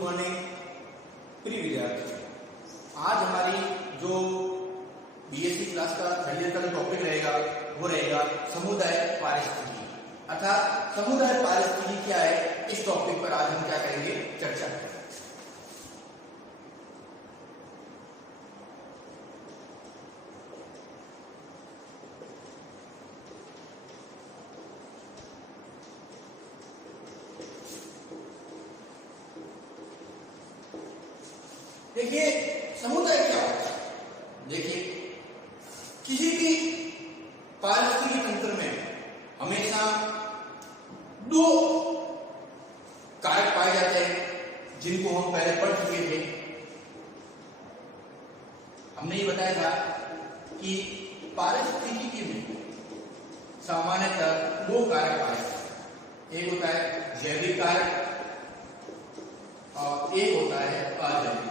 Morning प्रिय विद्यार्थी। आज हमारी जो बीएससी क्लास का थर्ड ईयर का जो टॉपिक रहेगा वो रहेगा समुदाय पारिस्थितिकी, अर्थात समुदाय पारिस्थितिकी क्या है। इस टॉपिक पर आज हम क्या करेंगे, चर्चा करेंगे। देखिए समुदाय क्या होता है। देखिए किसी भी पारिस्थितिकी तंत्र में हमेशा दो कारक पाए जाते हैं जिनको हम पहले पढ़ चुके थे। हमने ये बताया था कि पारिस्थितिकी में सामान्यतः दो कारक पाए जाते हैं। एक होता है जैविक कारक और एक होता है अजैविक।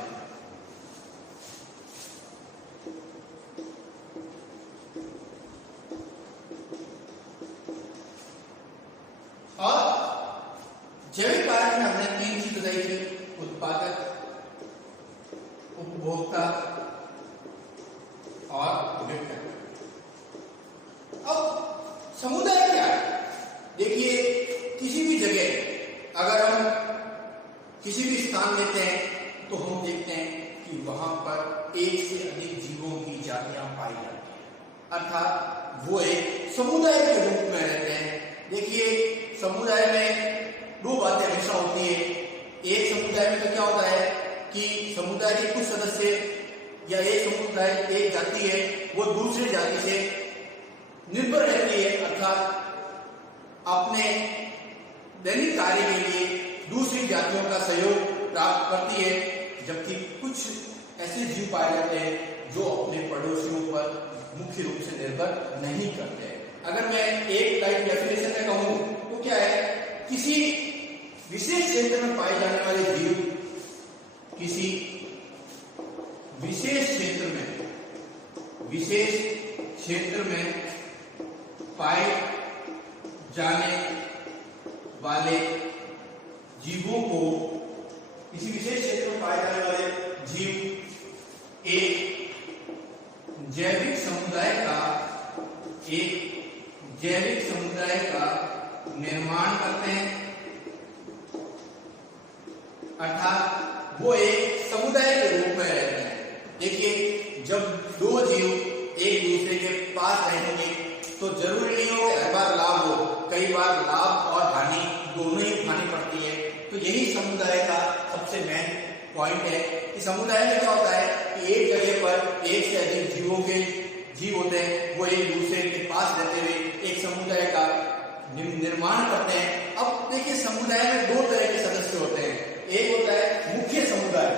और जैविक कारक में हमने तीन चीज बताई थी, उत्पादक, उपभोक्ता और विघटक। अब समुदाय क्या है। देखिए किसी भी जगह अगर हम किसी भी स्थान लेते हैं तो हम देखते हैं कि वहां पर एक से अधिक जीवों की जातियां पाई जाती हैं, अर्थात वो एक समुदाय के रूप में रहते हैं। देखिए समुदाय में दो बातें हमेशा होती है। एक समुदाय में तो क्या होता है कि समुदाय के कुछ सदस्य या एक समुदाय एक जाति है वो दूसरी जाति से निर्भर रहती है, अर्थात अपने दैनिक कार्य के लिए दूसरी जातियों का सहयोग प्राप्त करती है। जबकि कुछ ऐसे जीव पाए जाते हैं जो अपने पड़ोसियों पर मुख्य रूप से निर्भर नहीं करते हैं। अगर मैं एक लाइन डेफिनेशन में कहूं तो क्या है, किसी विशेष क्षेत्र में पाए जाने वाले जीव किसी विशेष क्षेत्र में पाए जाने वाले जीवों को, किसी विशेष क्षेत्र में पाए जाने वाले जीव एक जैविक समुदाय का निर्माण करते हैं, अर्थात वो एक समुदाय के रूप में रहते हैं। देखिए जब दो जीव एक दूसरे के पास रहेंगे तो जरूरी नहीं हो हर बार लाभ हो, कई बार लाभ और हानि दोनों ही उठानी पड़ती है। तो यही समुदाय का सबसे मेन पॉइंट है कि समुदाय में क्या होता है कि एक जगह पर एक से अधिक जीव होते हैं, वो एक दूसरे के पास रहते हुए एक समुदाय का निर्माण करते हैं। अब देखिए समुदाय में दो तरह के सदस्य होते हैं। एक होता है मुख्य समुदाय,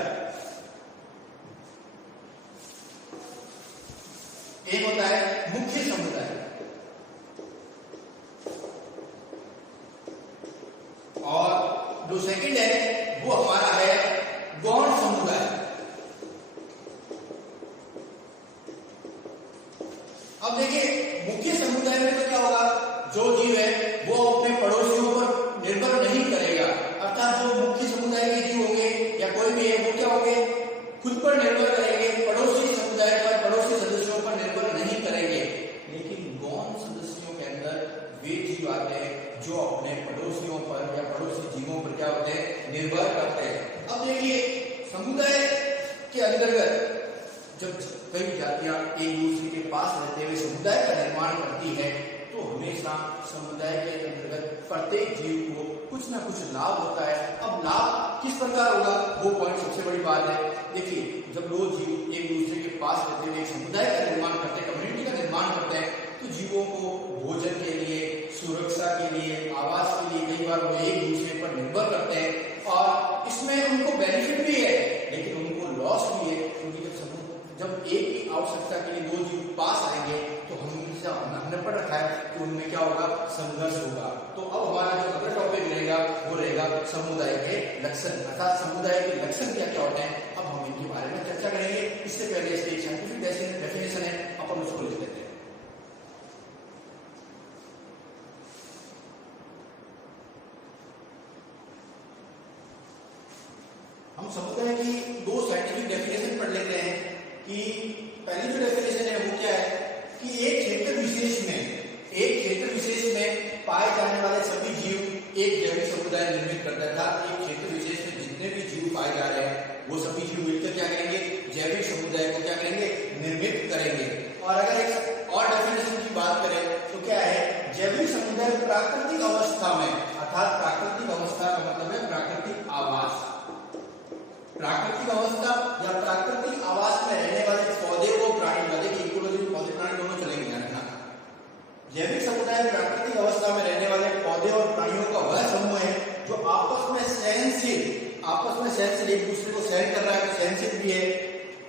और जो सेकंड है वो हमारा है गौण समुदाय। अब देखिए मुख्य समुदाय में तो क्या होगा, जो जीव है वो अपने पड़ोसियों पर निर्भर नहीं करेगा, अर्थात जो मुख्य समुदाय के जीव होंगे या कोई भी है वो क्या होंगे, खुद पर निर्भर करेंगे, पड़ोसी समुदाय पर, पड़ोसी सदस्यों पर निर्भर नहीं करेंगे। लेकिन गौण सदस्यों के अंदर वे जीव आते हैं जो अपने पड़ोसियों पर या पड़ोसी जीवों पर क्या होते हैं, निर्भर करते हैं। अब देखिए समुदाय के अंतर्गत जब कई जातियां एक दूसरे के पास रहते हुए समुदाय का निर्माण करती है तो हमेशा समुदाय के अंतर्गत प्रत्येक जीव को कुछ ना कुछ लाभ होता है। अब लाभ किस प्रकार होगा, वो पॉइंट सबसे बड़ी बात है। देखिए जब दो जीव एक दूसरे के पास रहते हुए एक समुदाय का निर्माण करते हैं, कम्युनिटी का निर्माण करते हैं, तो जीवों को भोजन के लिए, सुरक्षा के लिए, आवास के लिए कई बार वो एक दूसरे पर निर्भर करते हैं। और इसमें उनको बेनिफिट भी है लेकिन उनको लॉस भी है, क्योंकि जब एक ही आवश्यकता के लिए दो जीव पास आएंगे तो हमने पढ़ रखा है कि उनमें क्या होगा, संघर्ष होगा। तो अब हमारा जो अगला टॉपिक रहेगा वो रहेगा समुदाय के लक्षण, अर्थात समुदाय के लक्षण क्या क्या होते हैं। अब हम इनके बारे में चर्चा करेंगे। इससे पहले इसकी एक साइंटिफिक डेफिनेशन है, अपन उसको लिख लेते हैं। पाए जाने वाले सभी जीव एक जैविक समुदाय निर्मित करता था। एक क्षेत्र विशेष में जितने भी जीव पाए जा रहे हैं वो सभी जीव मिलकर क्या करेंगे, जैविक समुदाय को क्या करेंगे, निर्मित करेंगे। और अगर एक और डेफिनेशन की बात करें तो क्या है, जैविक समुदाय प्राकृतिक अवस्था में, अर्थात प्राकृतिक अवस्था का मतलब है प्राकृतिक आवास, प्राकृतिक अवस्था या प्राकृतिक आवास में रहने वाले पौधे व प्राणी, देखिए इकोलॉजी में पौधे प्राणी दोनों चलेंगे यहाँ। जैविक समुदाय प्राकृतिक अवस्था में रहने वाले पौधे और प्राणियों का वह समूह है जो आपस में सहनशील, एक दूसरे को सहन कर रहा है, तो सहनशील भी है,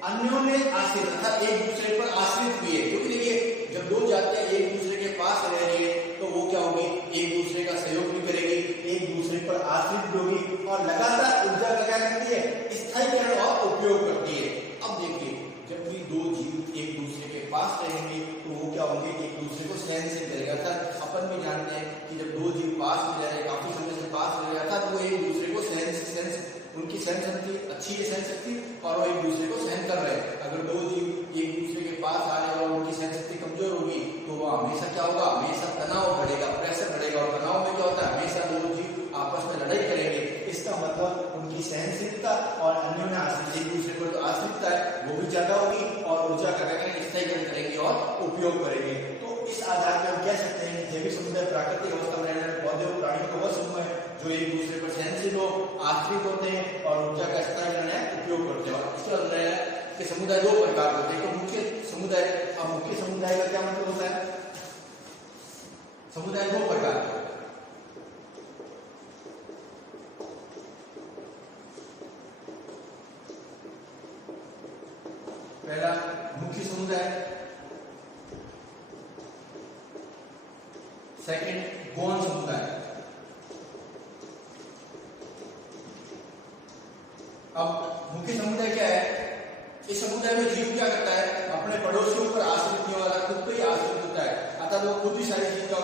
अन्योन्य आश्रित अर्थात एक दूसरे पर आश्रित भी है। क्योंकि देखिए जब दो जातियां एक दूसरे के पास रह रही है तो वो क्या होगी, एक दूसरे का सहयोग भी करेगी, एक दूसरे पर आश्रित भी होगी और लगातार ऊर्जा का क्या करती है, स्थायीकरण और उपयोग करती है। अब देखिए जब भी दो जीव एक दूसरे के पास रहेंगे तो वो क्या होंगे, एक दूसरे को सहनशील करेगा। अर्थात अपन भी जानते हैं कि जब दो जीव पास में रह रहे, काफी समय से पास रह रहे, अर्थात वो एक दूसरे को उनकी सहन शक्ति अच्छी है, सहन शक्ति, और वो एक दूसरे को सहन कर रहे हैं। अगर दो जीव एक दूसरे के पास आ रहे और उनकी सहन शक्ति कमजोर होगी तो वह हमेशा क्या होगा, हमेशा तनाव बढ़ेगा, प्रेशर बढ़ेगा, और तनाव में क्या होता है, हमेशा दो जीव आपस में लड़ाई करेंगे। इसका मतलब उनकी सहनशीलता और अन्योन्य आश्रित, एक दूसरे को जो आश्रितता है वो भी ज्यादा होगी और ऊर्जा का स्थायीकरण करेंगे और उपयोग करेंगे। तो इस आधार पर हम कह सकते हैं जैविक समुदाय प्राकृतिक अवस्था में रहने वाले पौधे और प्राणियों का वह समूह है जो एक दूसरे पर सहनशील हो, आश्रित होते हैं और ऊर्जा का स्थायीकरण उपयोग करते हैं। और इसके अंदर है कि समुदाय दो प्रकार होते हैं। तो मुख्य समुदाय, अब मुख्य समुदाय का क्या मतलब होता है, समुदाय दो प्रकार के, पहला मुख्य समुदाय, सेकंड गौण समुदाय। अब मुख्य समुदाय क्या है, इस समुदाय में जीव क्या करता है, अपने पड़ोसियों पर आश्रित नहीं वाला, खुद पे ही आश्रित होता है, अर्थात वो खुद ही सारी चीज का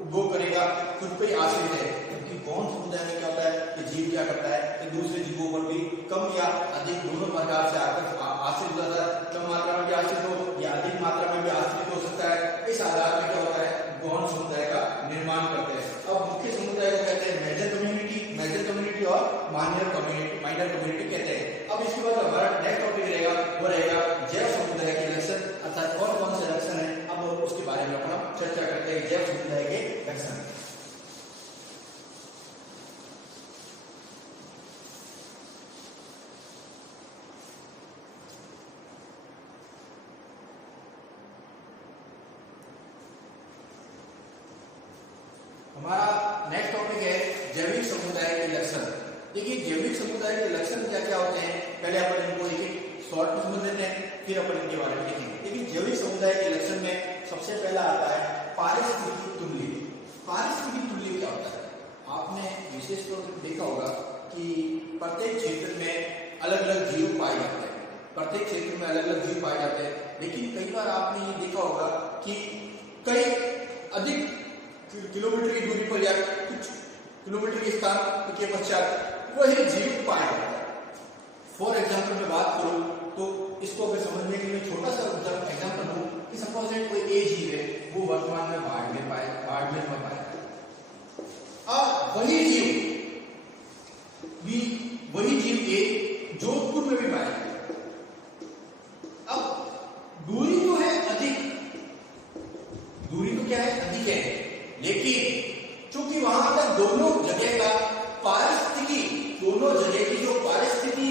उपभोग करेगा, खुद पे ही आश्रित है। जबकि गौण समुदाय में क्या होता है कि जीव क्या करता है कि दूसरे जीवों पर भी कम या अधिक दोनों प्रकार से आश्रित हो जाता है, कम मात्रा में भी आश्रित हो या अधिक मात्रा में भी आश्रित हो सकता है। इस आधार पर क्या होता है, गौण समुदाय का निर्माण करते हैं। अब मुख्य समुदाय को कहते हैं मेजर कम्युनिटी और माइनर कम्युनिटी कहते हैं। अब इसके बाद हमारा नेक्स्ट टॉपिक रहेगा वो रहेगा जैव समुदाय के लक्षण, अर्थात कौन कौन से लक्षण है, अब उसके बारे में अपना चर्चा करते हैं, जैव समुदाय के लक्षण। हमारा नेक्स्ट टॉपिक है जैविक समुदाय के लक्षण। देखिए जैविक समुदाय के लक्षण क्या क्या होते हैं, पहले अपन इनको एक शॉर्ट में समझ लेते हैं, फिर अपन इनके बारे में देखेंगे। देखिए जैविक समुदाय के लक्षण में सबसे पहला आता है पारिस्थितिक तुल्य। पारिस्थितिक तुल्य क्या होता है, आपने विशेष तौर पर देखा होगा कि प्रत्येक क्षेत्र में अलग अलग जीव पाए जाते हैं, प्रत्येक क्षेत्र में अलग अलग जीव पाए जाते हैं, लेकिन कई बार आपने ये देखा होगा कि कई अधिक किलोमीटर की दूरी पर या कुछ किलोमीटर के स्थान के पश्चात वही जीव पाया जाता है। फॉर एग्जाम्पल मैं बात करूं तो इसको अगर समझने के लिए छोटा सा एग्जाम्पल दूं कि सपोज कोई ए जीव है, वो वर्तमान में बाड़मेर में पाया, अब वही जीव ए जोधपुर में भी पाया जाता है। अब दूरी जो है अधिक, दूरी तो क्या है, अधिक है, लेकिन चूंकि वहां पर दोनों जगह का पारिस्थितिकी, दोनों जगह की जो पारिस्थितिकी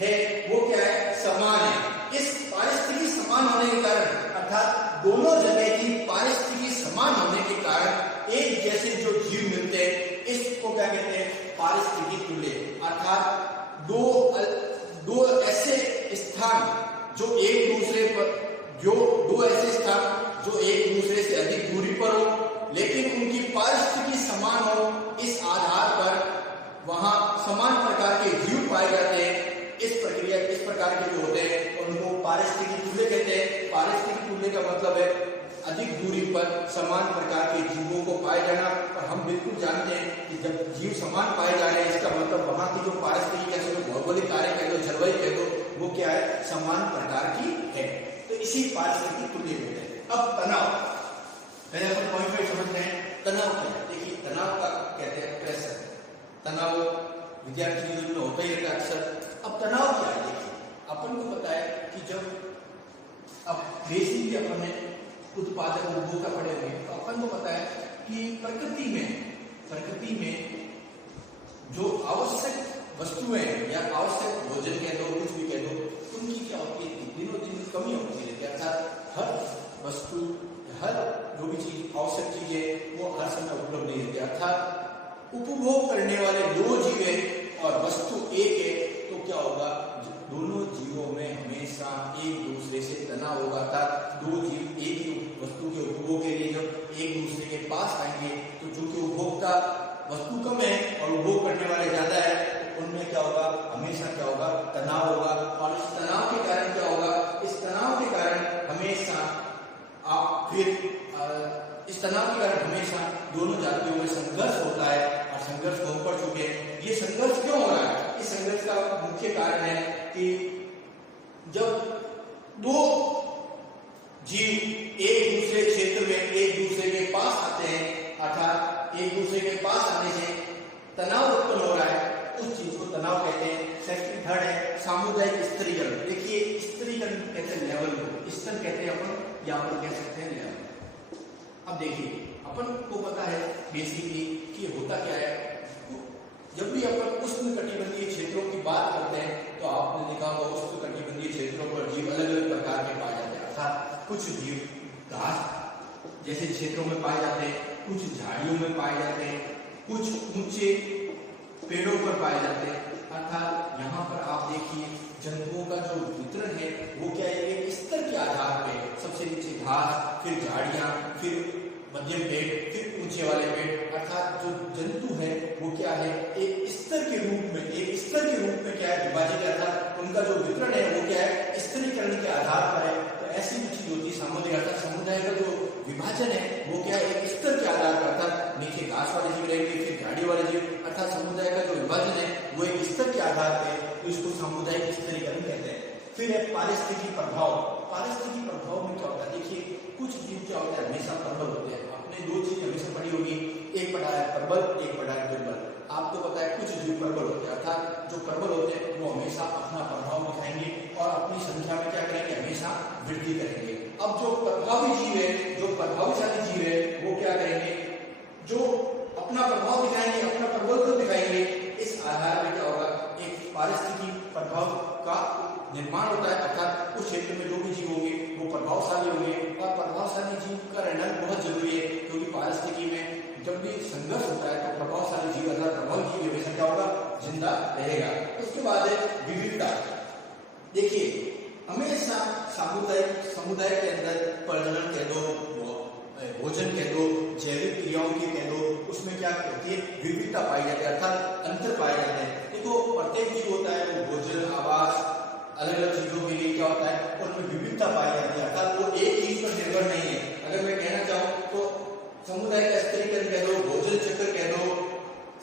है वो क्या है, समान है। इस पारिस्थितिकी समान होने के कारण, अर्थात दोनों जगह की पारिस्थितिकी समान होने के कारण एक जैसे जो जीव मिलते हैं, इसको क्या कहते हैं, पारिस्थितिकी तुल्य। अर्थात दो ऐसे स्थान जो एक दूसरे पर, दो ऐसे स्थान जो एक दूसरे से अधिक दूरी पर हो लेकिन उनकी पारिस्थितिकी समान हो, इस आधार पर वहां समान प्रकार के जीव पाए जाते हैं। इस प्रकार के जो होते हैं उनको पारिस्थितिकी तुल्य कहते हैं। पारिस्थितिकी तुल्य का मतलब है अधिक दूरी पर समान प्रकार के जीवों को पाए जाना। और हम बिल्कुल जानते हैं कि जब जीव समान पाए जा रहे हैं, इसका मतलब वहां की जो पारिस्थितिकी कह दो, भौगोलिक कार्य कह दो, जलवायु कह दो, वो क्या है, समान प्रकार की है। तो इसी पारिस्थितिकी तुल्य कहते हैं। अब पहले अपन पॉइंट वाइज समझते हैं तनाव क्या है। देखिए तनाव का कहते हैं प्रेशर, तनाव विद्यार्थी जीवन में होता ही रहता है अक्सर। अब तनाव क्या है, देखिए अपन को पता है कि जब अब बेसिकली अपन ने उत्पादक उपभोक्ता पढ़े हुए तो अपन को पता है कि प्रकृति में जो आवश्यक वस्तुएं या आवश्यक भोजन कह दो, कुछ भी कह दो, उनकी क्या होती है, दिनों दिन कमी होती है। अर्थात हर वस्तु, हर जो भी चीज आवश्यक चीज है वो हर समय उपलब्ध नहीं होती। अर्थात उपभोग करने वाले दो जीव है और वस्तु एक है, तो क्या होगा, दोनों जीवों में हमेशा एक दूसरे से तनाव होगा। अर्थात दो जीव एक ही वस्तु के उपभोग के लिए जब एक दूसरे के पास आएंगे तो चूंकि उपभोक्ता वस्तु कम है और उपभोग करने वाले ज्यादा है, उनमें क्या होगा, हमेशा क्या होगा, तनाव होगा। और इस तनाव के कारण क्या होगा, इस तनाव के कारण हमेशा इस तनाव के कारण हमेशा दोनों जातियों में संघर्ष होता है और संघर्ष हो पड़ चुके हैं। ये संघर्ष क्यों हो रहा है, इस संघर्ष का मुख्य कारण है कि जब दो जीव एक दूसरे क्षेत्र में एक दूसरे के पास आते हैं, अर्थात एक दूसरे के पास आने से तनाव उत्पन्न हो रहा है, उस चीज को तनाव कहते हैं। सेकंड थर्ड है सामुदायिक स्तरीकरण। देखिए स्तरीकरण कहते हैं लेवल को, स्तर कहते हैं अपन, या अपन कह सकते हैं लेवल। अब देखिए अपन को पता है बेसिकली कि होता क्या है, जब भी अपन उष्णकटिबंधीय क्षेत्रों की बात करते हैं तो आपने देखा होगा उष्णकटिबंधीय क्षेत्रों पर जीव अलग अलग प्रकार के पाए जाते हैं। अर्थात कुछ जीव घास जैसे क्षेत्रों में पाए जाते हैं, कुछ झाड़ियों में पाए जाते हैं, कुछ ऊंचे पेड़ों पर पाए जाते हैं। अर्थात यहाँ पर आप देखिए जंतुओं का जो वितरण है वो क्या है, एक स्तर के आधार पे, सबसे नीचे घास, फिर झाड़ियां, फिर मध्यम पेड़, फिर ऊंचे वाले पेड़। अर्थात जो जंतु है वो क्या है, एक स्तर के रूप में क्या है विभाजित करता है। उनका जो वितरण है वो क्या है, स्तरीकरण के आधार पर है। तो ऐसी भी चीज होती है सामुदायिक, अर्थात समुदाय का जो विभाजन है वो क्या है, एक स्तर के आधार पर, अर्थात नीचे घास वाले जीव रहेंगे, फिर झाड़ी वाले जीव, अर्थात समुदाय का जो विभाजन है वो एक स्तर के आधार पर, तो इसको सामुदायिक स्तरीकरण कहते हैं। फिर है पारिस्थितिकी प्रभाव। पारिस्थितिकी प्रभाव में क्या होता है, देखिए कुछ जीव क्या होता है, हमेशा प्रबल होते हैं। आपने दो चीज हमेशा पढ़ी होगी, एक पढ़ा है प्रबल, एक पढ़ा है दुर्बल। आपको पता है कुछ जीव प्रबल होते हैं, अर्थात जो प्रबल होते हैं वो हमेशा अपना प्रभाव दिखाएंगे और अपनी संख्या में क्या करेंगे, हमेशा वृद्धि करेंगे। अब जो प्रभावी जीव है, जो प्रभावशाली जीव है, वो क्या करेंगे, जो अपना प्रभाव दिखाएंगे, अपना प्रबल दिखाएंगे। इस आधार पर क्या होगा, एक पारिस्थितिकी प्रभाव का निर्माण होता है। अर्थात उस क्षेत्र में जो भी जीव होंगे वो प्रभावशाली होंगे, और प्रभावशाली जीव का रहना बहुत जरूरी है, क्योंकि पारिस्थितिकी में जब भी संघर्ष होता है तो प्रभावशाली जीव, अर्थात प्रभावी जीव हमेशा क्या होगा, जिंदा रहेगा। उसके बाद है विविधता। देखिए हमेशा समुदाय के अंदर प्रजनन कह दो, भोजन कह दो, जैविक क्रियाओं की कह दो, उसमें क्या होती है, विविधता पाई जाती है, अर्थात अंतर पाए जाते हैं। देखो प्रत्येक जीव होता है वो भोजन, आवास, अलग अलग चीजों के लिए क्या होता है, उनमें विविधता पाई जाती है, अर्थात वो एक चीज पर निर्भर नहीं है। अगर मैं कहना चाहूँ तो समुदाय का स्तरीकरण कह दो, भोजन चक्र कह दो,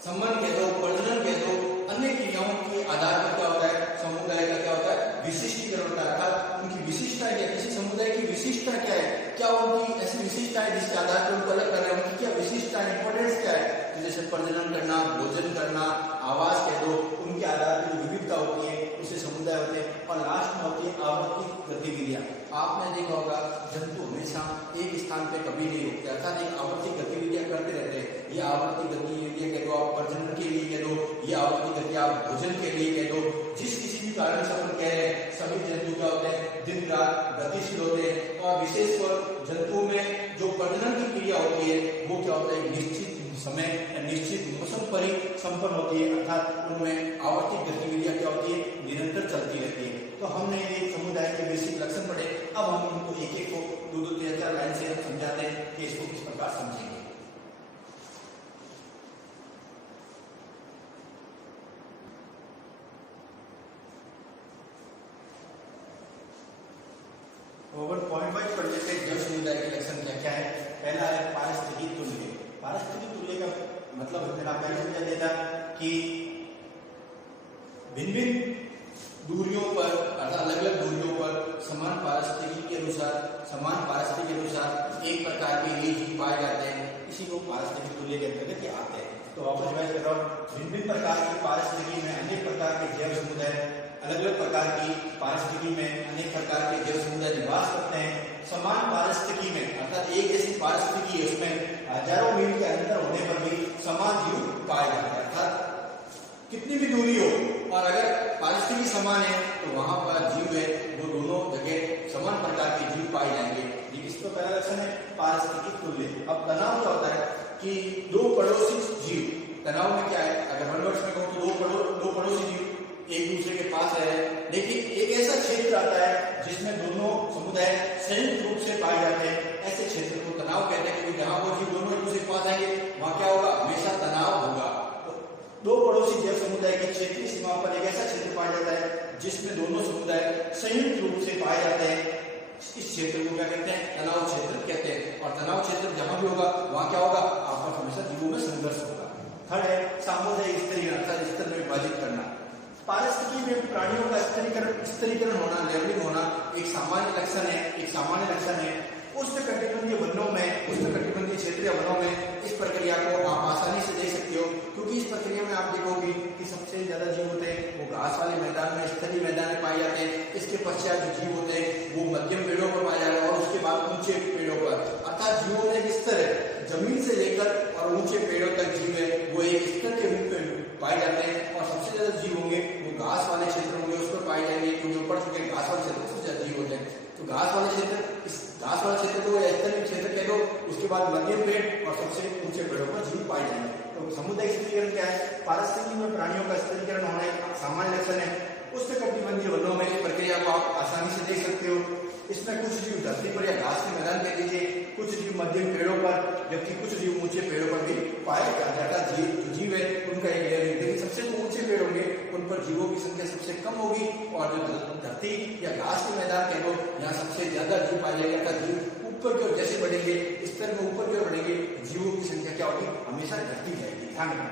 संबंध कह दो, प्रजनन कह दो, अन्य क्रियाओं के आधार पर क्या होता है, समुदाय का क्या होता है, विशिष्टीकरण होता है। अर्थात उनकी विशिष्टता क्या, किसी समुदाय की विशिष्टता क्या है, क्या उनकी ऐसी विशिष्टता है जिसके आधार पर उनको अलग कर रहे हैं, उनकी क्या विशिष्टता है, इंपॉर्टेंस क्या है। तो जैसे प्रजनन करना, भोजन करना, आवास कह दो, उनके आधार पर विविधता होती है, उसे समुदाय होते हैं। और लास्ट में होती है आवर्ती गतिविधियां। आपने देखा होगा जंतु हमेशा एक स्थान पे कभी नहीं रुकते, अर्थात एक आवर्ती गतिविधियां करते रहते हैं। ये आवर्ती गतिविधियां कह दो आप प्रजनन के लिए कह दो, ये आवर्ती गति आप भोजन के लिए कह दो, जिस किसी भी कारण से अपन कह रहे हैं, सभी जंतु क्या होते हैं, दिन रात गतिशील होते हैं। और विशेषकर जंतुओं में जो प्रजनन की क्रिया होती है वो क्या होता है, निश्चित समय, निश्चित मौसम पर ही संपन्न होती है, अर्थात उनमें आवर्ती गतिविधियां क्या होती है, निरंतर चलती रहती है। तो हमने एक समुदाय के बेसिक लक्षण पढ़े, अब हम उनको एक एक को दो दो तीन चार लाइन से समझाते हैं कि इसको किस प्रकार समझेंगे। पॉइंट वाइज पढ़ लेते हैं। जब समुदाय के लक्षण क्या क्या है, पहला है पारिस्थितिकी तुल्य। पारिस्थितिकी तुल्य का मतलब मैंने पहले समझा दिया था कि भिन्न भिन्न दूरियों पर, अर्थात अलग अलग दूरियों पर समान पारिस्थितिकी के अनुसार एक प्रकार के ये जीव पाए तुल्य के अंतर्गत ये आते हैं। तो वापस रिवाइज कर रहा हूँ, भिन्न भिन्न प्रकार की पारिस्थितिकी में अनेक प्रकार के जैव समुदाय, अलग अलग प्रकार की पारिस्थितिकी में अनेक प्रकार के जैव समुदाय निवास करते हैं। समान पारिस्थितिकी में अर्थात एक जैसी पारिस्थितिकी है, उसमें हजारों मील के अंतर होने पर भी समान जीव पाए जाते हैं। अर्थात कितनी भी दूरी हो और अगर पारिस्थितिकी समान है तो वहां पर जीव है वो दोनों जगह समान प्रकार के जीव पाए जाएंगे। इसका पहला लक्षण है पारिस्थितिकी तुल्य। अब तनाव क्या होता है कि दो पड़ोसी जीव, तनाव में क्या है, अगर वन वर्ड्स में कहूं तो दो पड़ोसी जीव एक दूसरे के पास है, लेकिन एक ऐसा क्षेत्र आता है जिसमें दोनों समुदाय संयुक्त रूप से पाए जाते हैं, ऐसे क्षेत्र को तनाव कहते हैं। क्योंकि जहां वो जीव दोनों एक दूसरे के पास आएंगे वहां क्या होगा, हमेशा तनाव होगा। तो दो पड़ोसी जैव समुदाय की क्षेत्रीय सीमा पर एक ऐसा क्षेत्र पाया जाता है जिसमें दोनों समुदाय संयुक्त रूप से पाए जाते हैं, इस क्षेत्र को क्या कहते हैं, तनाव क्षेत्र कहते हैं। और तनाव क्षेत्र जहां भी होगा वहां क्या होगा, आपस में हमेशा जीवों में संघर्ष होगा। थर्ड है सामुदायिक स्तरीकरण, अर्थात स्तर में विभाजित करना। पारिस्थितिकी में प्राणियों का स्तरीकरण होना, लेवलिंग होना एक सामान्य लक्षण है। उष्णकटिबंधीय वनों में, उष्णकटिबंधीय क्षेत्रीय वनों में इस प्रक्रिया को आप आसानी से देख सकते हो, क्योंकि इस प्रक्रिया में आप देखोगे कि सबसे ज्यादा जीव होते हैं वो घास वाले मैदान में, स्थलीय मैदान में पाए जाते हैं। इसके पश्चात जो जीव होते हैं वो मध्यम पेड़ों पर पाए जाते हैं और उसके बाद ऊंचे पेड़ों पर। अर्थात जीवों में एक स्तर है, जमीन से लेकर और ऊंचे पेड़ों तक जीव है वो एक स्तर के रूप में पाए जाते हैं। और सबसे ज्यादा जीव होंगे वो घास वाले क्षेत्र होंगे, उस पर पाए जाएंगे, क्योंकि ऊपर चुके घास वाले क्षेत्र सबसे ज्यादा जीव होते हैं। तो घास वाले क्षेत्र, इस घास वाले क्षेत्र को स्तरीय क्षेत्र कह दो, उसके बाद मध्यम पेड़ और सबसे ऊंचे पेड़ों पर जीव पाए जाएंगे। तो सामुदायिक स्तरीकरण क्या है, पारिस्थितिकी में प्राणियों का स्तरीकरण होना एक सामान्य लक्षण है। उष्णकटिबंधीय वनों में इस प्रक्रिया को आप आसानी से देख सकते हो। इसमें कुछ जीव धरती पर या घास के मैदान कह दीजिए, कुछ जीव मध्यम पेड़ों पर, जबकि कुछ जीव ऊंचे पेड़ों पर भी पाए जाता है। जीव है उनका एक लेवलिंग, लेकिन सबसे जो ऊंचे पेड़ होंगे उन पर जीवों की संख्या सबसे कम होगी, और जो धरती या घास के मैदान कह दो यहाँ सबसे ज्यादा जीव पाए जाएगा। जीव ऊपर की ओर जैसे बढ़ेंगे, स्तर में ऊपर की ओर बढ़ेंगे, जीवों की संख्या क्या होगी, हमेशा घटती जाएगी। ध्यान रखना।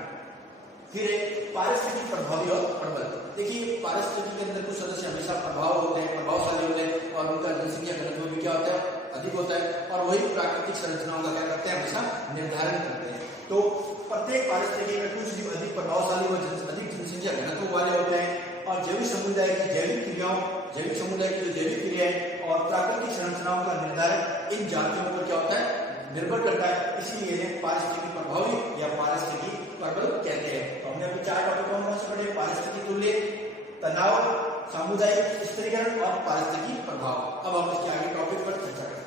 फिर पारिस्थितिक प्रभावी और प्रबल। देखिए पारिस्थितिकी के अंदर कुछ सदस्य हमेशा प्रभावशाली होते हैं और उनका जनसंख्या घनत्व भी क्या होता है, अधिक होता है, और वही प्राकृतिक संरचनाओं का क्या करते हैं, हमेशा निर्धारण करते हैं। तो प्रत्येक पारिस्थितिकी में कुछ जीव अधिक प्रभावशाली व अधिक जनसंख्या घनत्व वाले होते हैं, और जैविक समुदाय की जैविक क्रियाएं और प्राकृतिक संरचनाओं का निर्धारण इन जातियों पर क्या होता है, निर्भर करता है। इसीलिए इन्हें पारिस्थितिकी प्रभावी या पारिस्थितिकी प्रबल कहते हैं। तो हमने अभी चार टॉपिक कौन से पढ़े, पारिस्थितिकी तुल्य, तनाव, सामुदायिक स्तरीकरण और पारिस्थितिकी प्रभाव। अब हम इसके आगे टॉपिक पर चर्चा करते हैं।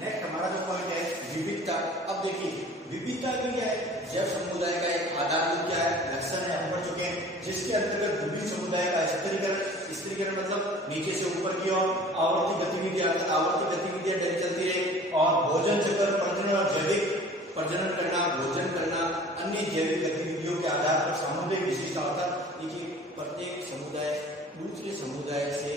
नेक्स्ट हमारा जो पॉइंट है विविधता। अब देखिए विविधता क्या है, जैव समुदाय का एक आधारभूत क्या है, लक्षण है, हम पढ़ चुके हैं, जिसके अंतर्गत विभिन्न समुदाय का स्तरीकरण मतलब नीचे से ऊपर की ओर आवर्ती गतिविधियां चलती रहे, और भोजन चक्र, प्रजनन और जैविक प्रजनन करना, भोजन करना, अन्य जैविक गतिविधियों के आधार पर सामुदायिक विशेषता होता है। देखिए प्रत्येक समुदाय दूसरे समुदाय से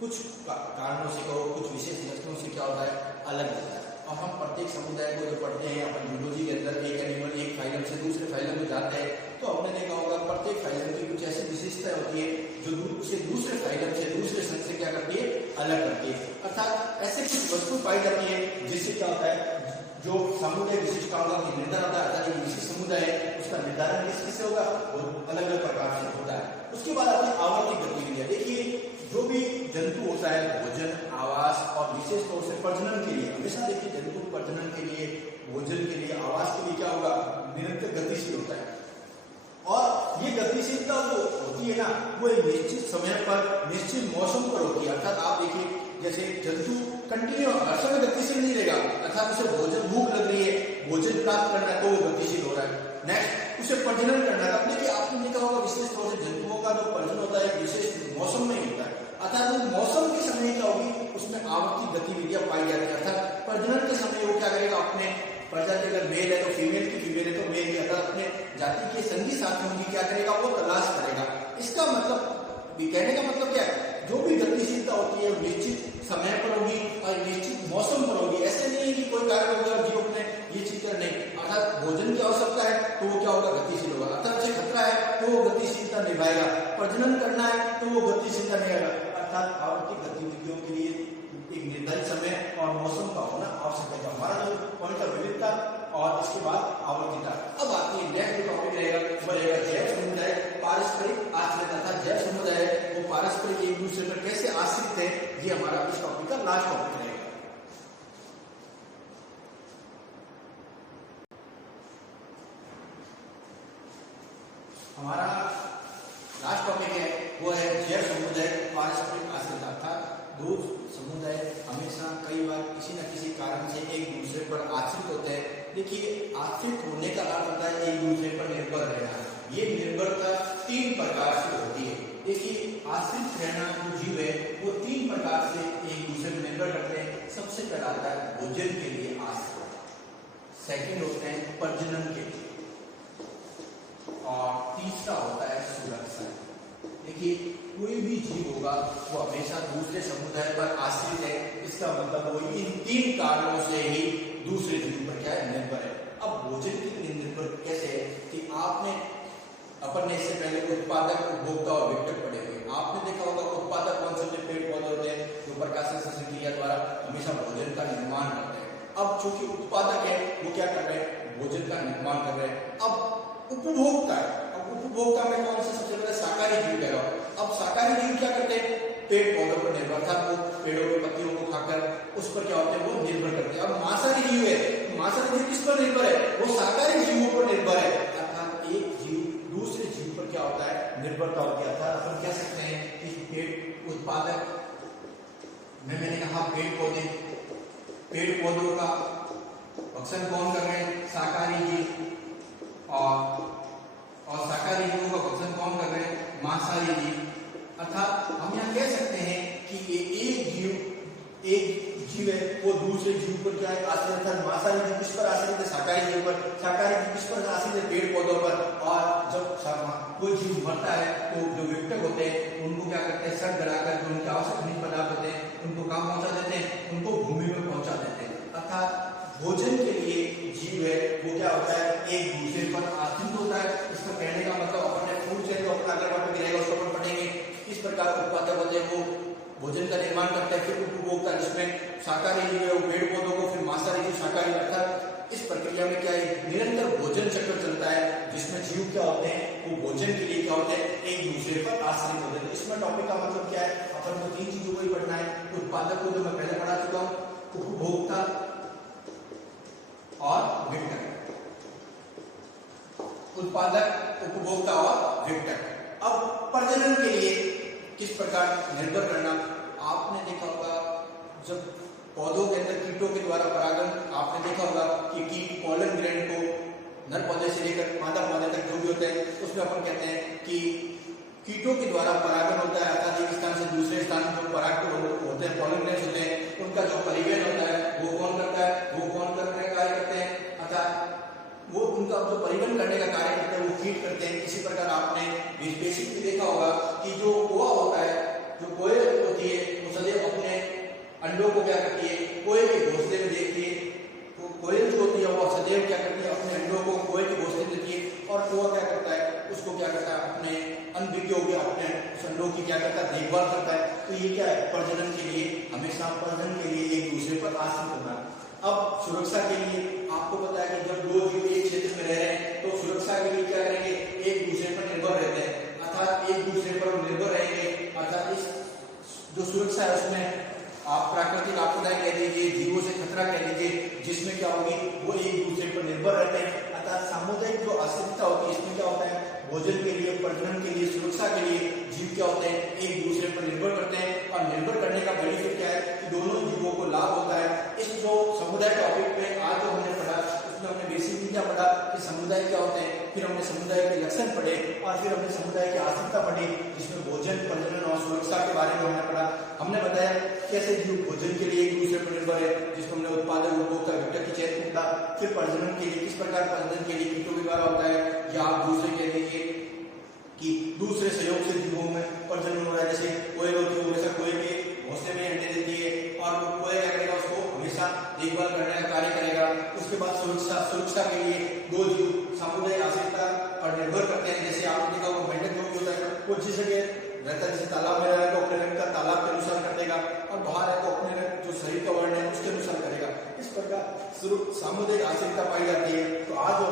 कुछ कारणों से कहो, कुछ विशेष लक्षणों से क्या होता है, अलग होता है। और हम प्रत्येक समुदाय को जो पढ़ते हैं अपन जूलॉजी के अंदर, एक एनिमल एक फाइलम से दूसरे फाइलम में जाते हैं, तो हमने देखा होगा प्रत्येक फाइलम की कुछ ऐसी विशेषताएं होती है जो दूसरे फाइलम से, दूसरे संघ से क्या करती है, अलग करती है। अर्थात ऐसे कुछ वस्तु पाई जाती है जिससे क्या होता है, जो सामुदायिक विशिष्टताओं का निर्धारण होता है, अर्थात जो विशिष्ट समुदाय है उसका निर्धारण किससे होगा, वो अलग अलग प्रकार से होता है। उसके बाद आती है आवर्ती गतिविधियां। देखिए जो भी जंतु होता है भोजन, आवास और विशेष तौर से प्रजनन के लिए, हमेशा देखिए जंतु प्रजनन के लिए, भोजन के लिए, आवास के लिए क्या होगा, निरंतर गतिशील होता है। और ये गतिशीलता जो होती है ना, वो एक निश्चित समय पर, निश्चित मौसम पर होती है। अर्थात आप देखिए जैसे जंतु कंटिन्यू हर समय गतिशील नहीं रहेगा, अर्थात उसे भोजन, भूख लग रही है, भोजन प्राप्त करना है तो वो गतिशील हो रहा है। नेक्स्ट उसे प्रजनन करना है। अब देखिए आपने देखा होगा विशेष तौर से जंतुओं का जो प्रजनन होता है विशेष मौसम में होता है, अर्थात वो मौसम के समय क्या होगी, उसमें आवर्ती गतिविधियां पाई जाती है। अर्थात प्रजनन के समय वो क्या करेगा, अपने प्रजाति अगर मेल है तो फीमेल है तो मेल, अर्थात अपने जाति के संगी साथियों की क्या करेगा, वो तलाश करेगा। इसका मतलब कहने का मतलब क्या है, जो भी गतिशीलता होती है निश्चित समय पर होगी और निश्चित मौसम पर होगी। ऐसे नहीं है कि कोई कार्य होगा जीव ने ये चीज कर नहीं, अर्थात भोजन की आवश्यकता है तो वो क्या होगा, गतिशील ये हमारा इस टॉपिक का लास्ट टॉपिक रहेगा। हमारा लास्ट टॉपिक है वो है जैव समुदाय पारस्परिक आश्रित, अर्थात दो समुदाय हमेशा कई बार किसी न किसी कारण से एक दूसरे पर आश्रित होते हैं। देखिए, आश्रित होने का अर्थ होता है एक दूसरे पर निर्भर रहना। ये निर्भरता 3 प्रकार से होती है। देखिए, आश्रित रहना जो जीव है वो 3 प्रकार से एक दूसरे पर निर्भर करते हैं। सबसे पहला आता है भोजन के लिए आश्रित, सेकंड होते हैं प्रजनन के लिए, और तीसरा होता है सुरक्षा। देखिए, कोई भी जीव होगा वो हमेशा दूसरे समुदाय पर आश्रित है। इसका मतलब वो इन 3 कारणों से ही दूसरे जीव पर क्या है, निर्भर है। अब भोजन के लिए निर्भर कैसे है कि आपने अपन ने इससे पहले उत्पादक, उपभोक्ता और विघटक पढ़े हुए। आपने देखा होगा उत्पादक कौन से होते हैं, पेड़ पौधे होते हैं जो प्रकाश संश्लेषण क्रिया द्वारा हमेशा भोजन का निर्माण करते हैं। अब चूंकि उत्पादक है वो क्या कर रहे हैं, भोजन का निर्माण कर रहे हैं। अब उपभोक्ता है, अब उपभोक्ता में कौन से सबसे पहले शाकाहारी जीव कह रहा हूं। अब शाकाहारी जीव क्या करते हैं, पेड़ पौधों पर निर्भर था, वो पेड़ों की पत्तियों को खाकर उस पर क्या होते हैं, वो निर्भर करते हैं। अब मांसाहारी जीव है, मांसाहारी जीव किस पर निर्भर है, वो शाकाहारी जीवों पर निर्भर है। अर्थात एक जीव दूसरे जीव पर क्या होता है, निर्भरता होती है। अर्थात अपन कह सकते हैं कि पेड़ उत्पादक में मैंने कहा पेड़ पौधों का भक्षण कौन कर रहे हैं, शाकाहारी जीव, और शाकाहारी जीवों का भक्षण कौन कर रहे हैं, मांसाहारी जीव। अर्थात हम यहाँ कह सकते हैं कि ये एक जीव है वो दूसरे जीव पर क्या है, आश्रित है। मांसाहारी जीव किस पर आश्रित है, शाकाहारी जीव पर। शाकाहारी जीव किस पर आश्रित है, पेड़ पौधों पर। और जब कोई जीव मरता है तो जो विघटक होते हैं उनको क्या करते हैं, सड़ गलाकर जो उनके आवश्यक खनिज पदार्थ होते हैं उनको कहाँ पहुंचा देते हैं, उनको भूमि में पहुंचा देते हैं। अर्थात भोजन के लिए जीव है वो क्या होता है, एक दूसरे पर आश्रित होता है। इसका कहने का मतलब अपने फूड चेन जो अपना अगला टॉपिक रहेगा उसको अपन पढ़ेंगे। किस प्रकार उत्पादक होते हैं वो भोजन का निर्माण करते हैं, फिर उपभोक्ता जिसमें शाकाहारी जीव है वो पेड़ पौधों को, फिर मांसाहारी जीव शाकाहारी। अर्थात इस प्रक्रिया में क्या है, निरंतर भोजन चक्र चलता है जिसमें जीव क्या होते हैं, वो भोजन के लिए क्या होते हैं, एक दूसरे पर आश्रित होते हैं। इसमें टॉपिक का मतलब क्या है, अपन को 3 चीजों को ही पढ़ना है। उत्पादक को जो मैं पहले पढ़ा चुका हूँ, उपभोक्ता और विघटक। उत्पादक, उपभोक्ता और विघटक। अब प्रजनन के लिए किस प्रकार निर्भर करना, आपने देखा होगा जब पौधों के अंदर कीटों के द्वारा परागण, आपने देखा होगा कि कीट पोलन ग्रैंड को नर पौधे से लेकर मादा पौधे तक जो भी होते हैं उसमें अपन कहते हैं कि कीटों के द्वारा परागण होता है। अर्थात एक स्थान से दूसरे स्थान जो पराग होते हैं, पोलन ग्रैंड्स होते हैं, उनका जो परिवहन होता है वो कौन करता है, वो कौन करने का कार्य करते हैं। अर्थात वो उनका जो परिवहन करने का कार्य करते हैं वो कीट करते हैं। इसी प्रकार आपने बेसिकली देखा होगा कि जो कोआ होता है, जो कोयल होती है, वो सदैव अपने अंडों को क्या करती है, कोयल के घोंसले में देखती है। तो कोयल जो होती है वो सदैव क्या करती है, अपने अंडों को कोयल के घोंसले में देती है। और कोआ क्या करता है, उसको क्या करता है, अपने अनभिज्ञ हो गया अपने अंडों की क्या करता है, देखभाल करता है। तो ये क्या है, प्रजनन के लिए, हमेशा प्रजनन के लिए एक दूसरे पर आश्रित होना। अब सुरक्षा के लिए आपको पता है कि जब 2 जीव एक क्षेत्र में रह रहे हैं तो सुरक्षा के लिए क्या करेंगे, एक दूसरे पर निर्भर रहते हैं। अर्थात एक दूसरे पर निर्भर रहेंगे। अर्थात इस जो सुरक्षा है उसमें आप प्राकृतिक आपदाएं कह लीजिए, जीवों से खतरा कह लीजिए, जिसमें क्या होगी, वो एक दूसरे पर निर्भर रहते हैं। अर्थात सामुदायिक जो आश्रितता होती है इसमें क्या होता है, भोजन के लिए, प्रजनन के लिए, सुरक्षा के लिए जीव क्या होते हैं, एक दूसरे पर निर्भर करते हैं। और निर्भर करने का बेनिफिट क्या है कि दोनों जीवों को लाभ होता है। इस जो समुदाय टॉपिक पे आज जो हमने पढ़ा उसमें हमने बेसिकली क्या पढ़ा कि समुदाय क्या होते हैं, फिर हमने समुदाय के लक्षण पढ़े, और फिर हमने समुदाय की आश्रितता पढ़ी जिसमें भोजन, प्रजनन और सुरक्षा के बारे में हमने पढ़ा। हमने बताया कैसे जीव भोजन के लिए एक दूसरे पर निर्भर है, जिसको हमने उत्पादक, उपभोक्ता, विघटक की चेन को पढ़ा। फिर प्रजनन के लिए किस प्रकार प्रजनन के लिए कीटों के द्वारा होता है, या आप दूसरे कह लीजिए कि दूसरे सहयोग से जीवों में प्रजनन हो रहा है। जैसे कोयल होती है हमेशा कोयल के घोंसले में अंडे देती है और वो कोयल क्या करेगा, उसको हमेशा देखभाल करने का कार्य करेगा। उसके बाद सुरक्षा के लिए 2 जीव सामुदायिक आश्रितता पर निर्भर करते हैं। जैसे आपने देखा वो मेंढक जो होता है वो जिस जगह रहता है, जैसे तालाब में रहा है तो अपने रंग का तालाब के अनुसार कर देगा, और बाहर है तो अपने रंग जो शरीर का वर्ण है उसके अनुसार करेगा। इस प्रकार सामुदायिक आश्रितता पाई जाती है। तो आज